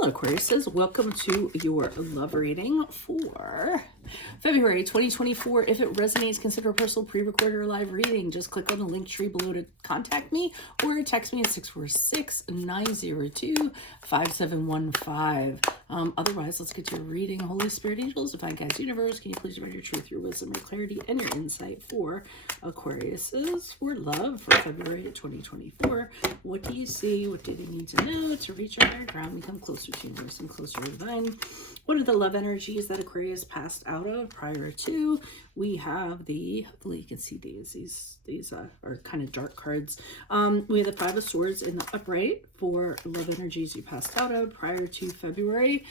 Well, Aquarius says, welcome to your love reading for February 2024. If it resonates, consider a personal pre-recorded or live reading. Just click on the link tree below to contact me or text me at 646-902-5715. Otherwise, let's get to your reading. Holy Spirit, angels, divine guides, universe, can you please provide your truth, your wisdom, your clarity, and your insight for Aquariuses for love for February 2024? What do you see? What do they need to know to reach our higher ground, become closer to universe and closer to divine? What are the love energies that Aquarius passed out of prior to? We have the, hopefully you can see these are kind of dark cards. We have the Five of Swords in the upright for love energies you passed out of prior to February.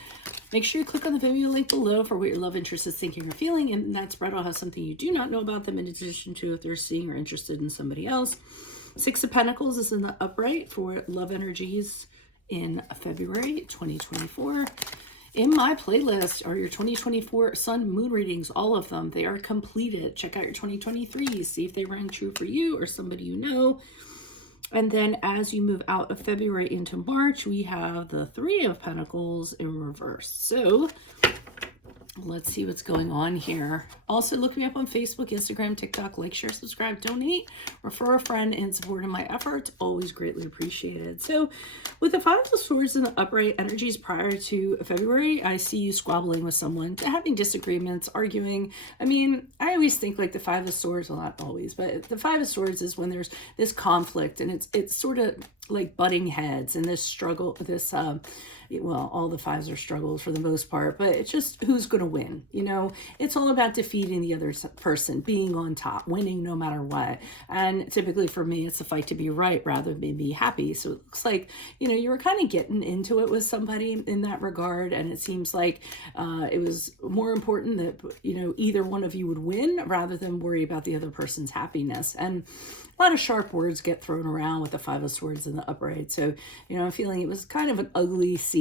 Make sure you click on the video link below for what your love interest is thinking or feeling, and that spread will have something you do not know about them in addition to if they're seeing or interested in somebody else. Six of Pentacles is in the upright for love energies in February 2024. In my playlist are your 2024 Sun Moon readings, all of them. They are completed. Check out your 2023, see if they rang true for you or somebody you know. And then as you move out of February into March, we have the Three of Pentacles in reverse. So let's see what's going on here. Also, look me up on Facebook, Instagram, TikTok. Like, share, subscribe, donate, refer a friend, and support in my efforts. Always greatly appreciated. So with the Five of Swords in the upright energies prior to February, I see you squabbling with someone, having disagreements, arguing. I mean, I always think like the Five of Swords, well, not always, but the Five of Swords is when there's this conflict and it's sort of like butting heads and this struggle, this well, all the fives are struggles for the most part, but it's just who's going to win. You know, it's all about defeating the other person, being on top, winning no matter what. And typically for me, it's a fight to be right rather than be happy. So it looks like, you know, you were kind of getting into it with somebody in that regard. And it seems like it was more important that, you know, either one of you would win rather than worry about the other person's happiness. And a lot of sharp words get thrown around with the Five of Swords in the upright. So, you know, I'm feeling it was kind of an ugly scene.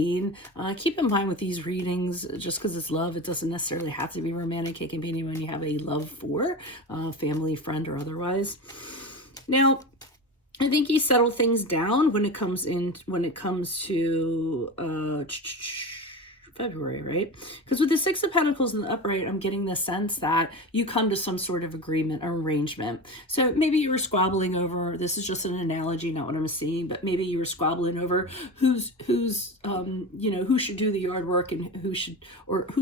Keep in mind with these readings, just because it's love, it doesn't necessarily have to be romantic. It can be anyone you have a love for, family, friend, or otherwise. Now, I think he settled things down when it comes to February, right? Because with the Six of Pentacles in the upright, I'm getting the sense that you come to some sort of agreement or arrangement. So maybe you were squabbling over, this is just an analogy, not what I'm seeing, but maybe you were squabbling over who's you know, who should do the yard work and who's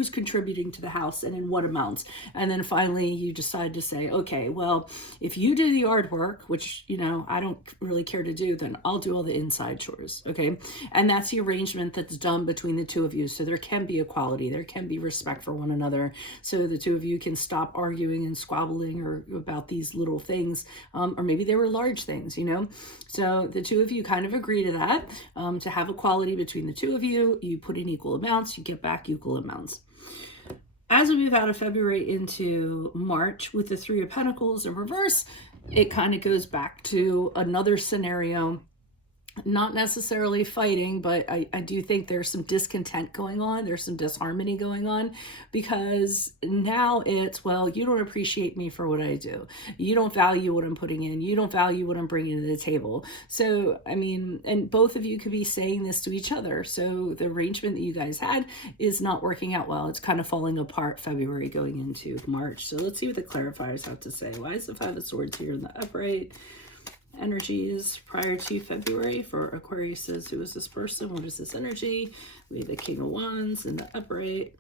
contributing to the house and in what amounts. And then finally you decide to say, okay, well, if you do the yard work, which, you know, I don't really care to do, then I'll do all the inside chores. Okay. And that's the arrangement that's done between the two of you. So there can be equality, there can be respect for one another, so the two of you can stop arguing and squabbling or about these little things, or maybe they were large things, you know. So the two of you kind of agree to that, to have equality between the two of you. You put in equal amounts, you get back equal amounts. As we move out of February into March with the Three of Pentacles in reverse, it kind of goes back to another scenario. Not necessarily fighting, but I do think there's some discontent going on. There's some disharmony going on because now it's, well, you don't appreciate me for what I do. You don't value what I'm putting in. You don't value what I'm bringing to the table. So, I mean, and both of you could be saying this to each other. So the arrangement that you guys had is not working out well. It's kind of falling apart February going into March. So let's see what the clarifiers have to say. Why is the Five of Swords here in the upright? Energies prior to February for Aquarius says, who is this person? What is this energy? We have the King of Wands in the upright.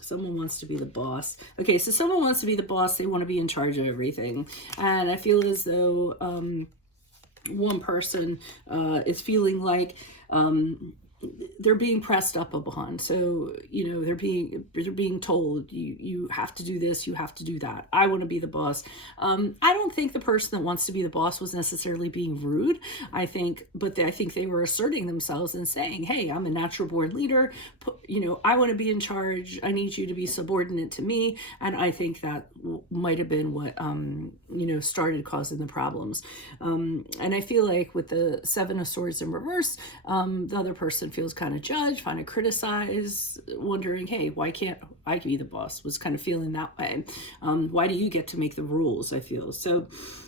Someone wants to be the boss. Okay, so someone wants to be the boss. They want to be in charge of everything. And I feel as though one person is feeling like they're being pressed up upon. So, you know, they're being told you have to do this, you have to do that. I want to be the boss. I don't think the person that wants to be the boss was necessarily being rude. I think they were asserting themselves and saying, hey, I'm a natural born leader. You know, I want to be in charge. I need you to be subordinate to me. And I think that might have been what, you know, started causing the problems. And I feel like with the Seven of Swords in reverse, the other person feels kind of judged, kind of criticized, wondering, hey, why can't I be the boss? Was kind of feeling that way. Why do you get to make the rules? I feel so,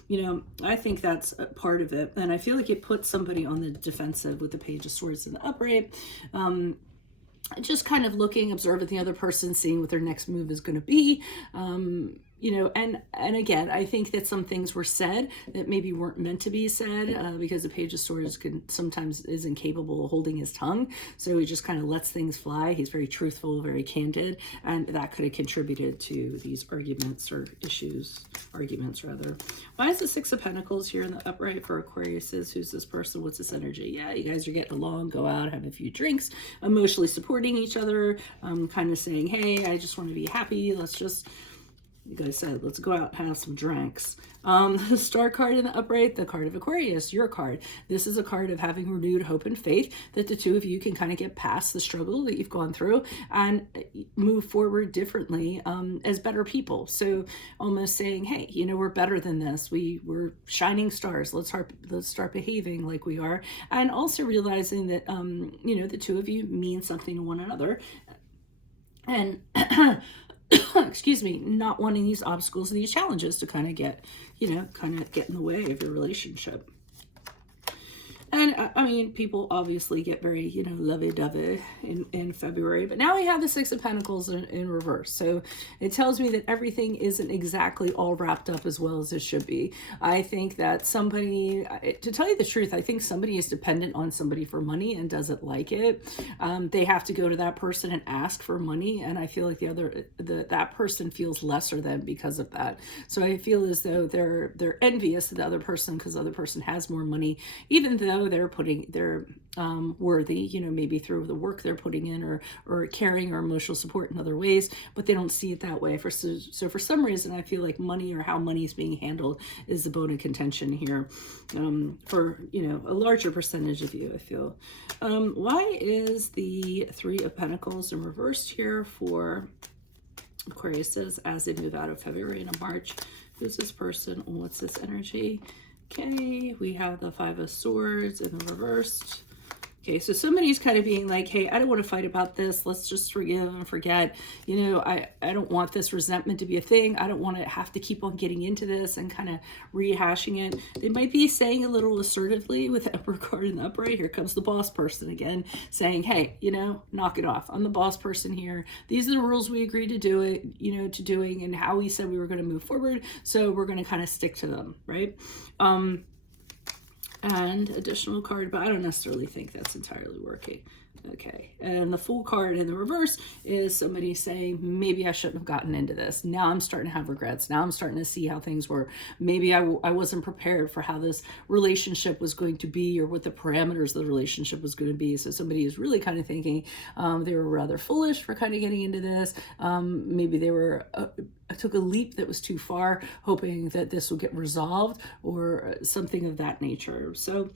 you know, I think that's a part of it. And I feel like it puts somebody on the defensive with the Page of Swords in the upright. just kind of looking, observing the other person, seeing what their next move is going to be. You know, and again, I think that some things were said that maybe weren't meant to be said, because the Page of Swords can sometimes is incapable of holding his tongue, so he just kind of lets things fly. He's very truthful, very candid, and that could have contributed to these arguments or issues, arguments rather. Why is the Six of Pentacles here in the upright for Aquarius? Who's this person? What's this energy? Yeah, you guys are getting along, go out, have a few drinks, emotionally supporting each other, kind of saying, hey, I just want to be happy. Let's just, you guys said, let's go out and have some drinks. The Star card in the upright, the card of Aquarius, your card. This is a card of having renewed hope and faith that the two of you can kind of get past the struggle that you've gone through and move forward differently, as better people. So almost saying, hey, you know, we're better than this. We're shining stars. Let's start behaving like we are. And also realizing that, you know, the two of you mean something to one another. And excuse me, not wanting these obstacles and these challenges to kind of get, you know, kind of get in the way of your relationship. And I mean, people obviously get very, you know, lovey-dovey in February, but now we have the Six of Pentacles in reverse. So it tells me that everything isn't exactly all wrapped up as well as it should be. I think that somebody, to tell you the truth, I think somebody is dependent on somebody for money and doesn't like it. They have to go to that person and ask for money, and I feel like that person feels lesser than because of that. So I feel as though they're envious of the other person because the other person has more money, even though they're worthy, you know, maybe through the work they're putting in or caring or emotional support in other ways, but they don't see it that way. So for some reason, I feel like money or how money is being handled is the bone of contention here, for, you know, a larger percentage of you, I feel. Why is the Three of Pentacles in reversed here for Aquarius as they move out of February into March? Who's this person? What's this energy? Okay, we have the Five of Swords in the reversed. Okay, so somebody's kind of being like, hey, I don't want to fight about this. Let's just forgive and forget. You know, I don't want this resentment to be a thing. I don't want to have to keep on getting into this and kind of rehashing it. They might be saying a little assertively with the Emperor card in the upright. Here comes the boss person again saying, hey, you know, knock it off. I'm the boss person here. These are the rules we agreed to do it, you know, to doing and how we said we were going to move forward. So we're going to kind of stick to them, right? And additional card, but I don't necessarily think that's entirely working. Okay, and the Fool card in the reverse is somebody saying, maybe I shouldn't have gotten into this. Now I'm starting to have regrets. Now I'm starting to see how things were. Maybe I wasn't prepared for how this relationship was going to be or what the parameters of the relationship was going to be. So somebody is really kind of thinking they were rather foolish for kind of getting into this. Maybe they were took a leap that was too far, hoping that this would get resolved or something of that nature. So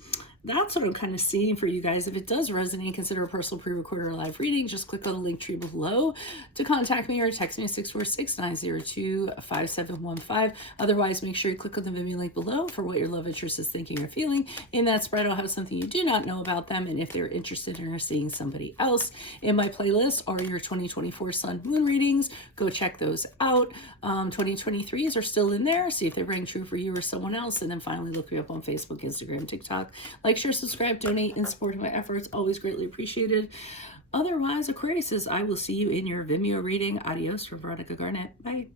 that's what I'm kind of seeing for you guys. If it does resonate, consider a personal pre-recorded or live reading. Just click on the link tree below to contact me or text me at 646-902-5715. Otherwise, make sure you click on the Vimeo link below for what your love interest is thinking or feeling. In that spread, I'll have something you do not know about them, and if they're interested in seeing somebody else. In my playlist are your 2024 Sun Moon readings. Go check those out. 2023s are still in there. See if they ring true for you or someone else. And then finally, look me up on Facebook, Instagram, TikTok. Like, share, subscribe, donate, and support my efforts. Always greatly appreciated. Otherwise, Aquarius, I will see you in your Vimeo reading. Adios from Veronica Garnett. Bye.